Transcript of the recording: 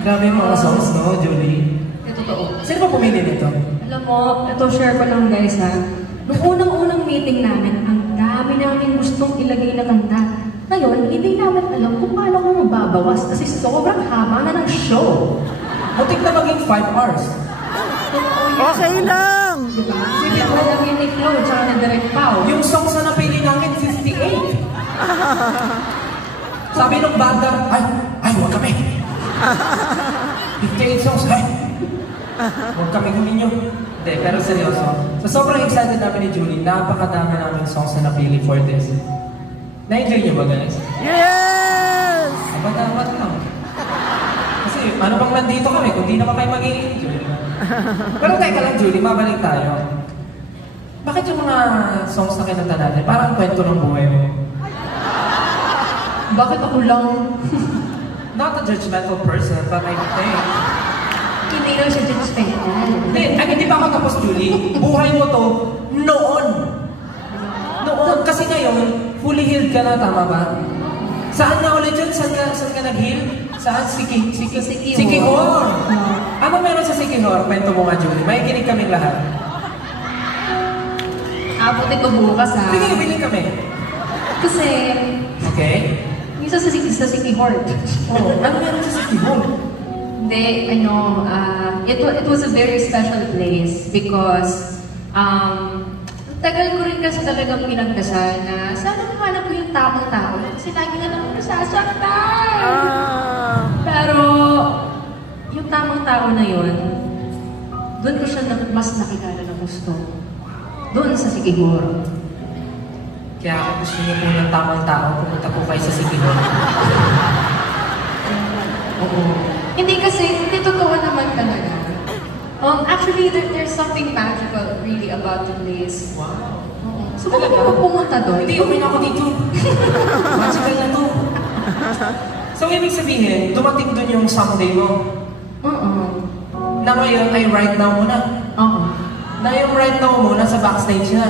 Grabe yung mga songs, no, Julie? Totoo. Sino ba pumili nito? Alam mo, ito share ko lang guys ha. Noong unang-unang meeting namin, ang dami namin gustong ilagay na kanta. Ngayon, hindi namin alam kung paano ko mababawas kasi sobrang haba na ng show. Muntik na maging 5 hours. Okay lang! Diba? Sige, alam yun ni Flo, tsaka ni Direct Pao. Yung songs na napili namin, 58. Sabi nung banda, ay, huwag kami. 58 songs, ay. Huwag kami gawin nyo. Hindi, pero seryoso. So, sobrang excited namin ni Julie. Napakadami namin songs na napili for this. Na-enjoy nyo ba, guys? Yes! Dapat lang. Kasi, ano bang nandito kami kung di naman kayo mag-i-enjoy? Pero teka lang, Julie, mabalik tayo. Bakit yung mga songs na kinanta natin, parang kwento ng buhay mo? Bakit ako lang? Not a judgmental person, but I think... Hindi lang siya judgmental. Hindi pa ako tapos, Julie. Buhay mo to noon. Noon. Kasi ngayon, fully healed ka na, tama ba? Saan nga ulit yun? Saan ka nag-heal? Saan? Sikihor. Ano meron sa Sikihor? Kwento mo nga, Julie. May kinig kaming lahat. Abutin ko bukas ha. Sige, biling kami. Kasi... Okay. Minsan sa Sikihor. Oh, ano meron sa Sikihor? Hindi, it was a very special place because tagal ko rin kasi talagang pinagdasal na sana mahanap ko yung tamang tao kasi lagi na naman nasasaktan. Pero yung tamang tao na yun, doon ko siya mas nakilala na gusto. Doon sa Sikihor. Kaya ako gusto niyo po ng tamang tao, pumunta po kayo sa Sikihor. Oo. Hindi kasi, hindi totoo naman talaga. Actually, there's something magical really about the place. Wow. So, kung mo pumunta doon? Hindi, uwi na ako dito. Magical na to. So, ibig sabihin, dumating doon yung someday mo. Na ngayon ay right now mo na. Oo. Na yung right now mo, nasa backstage na.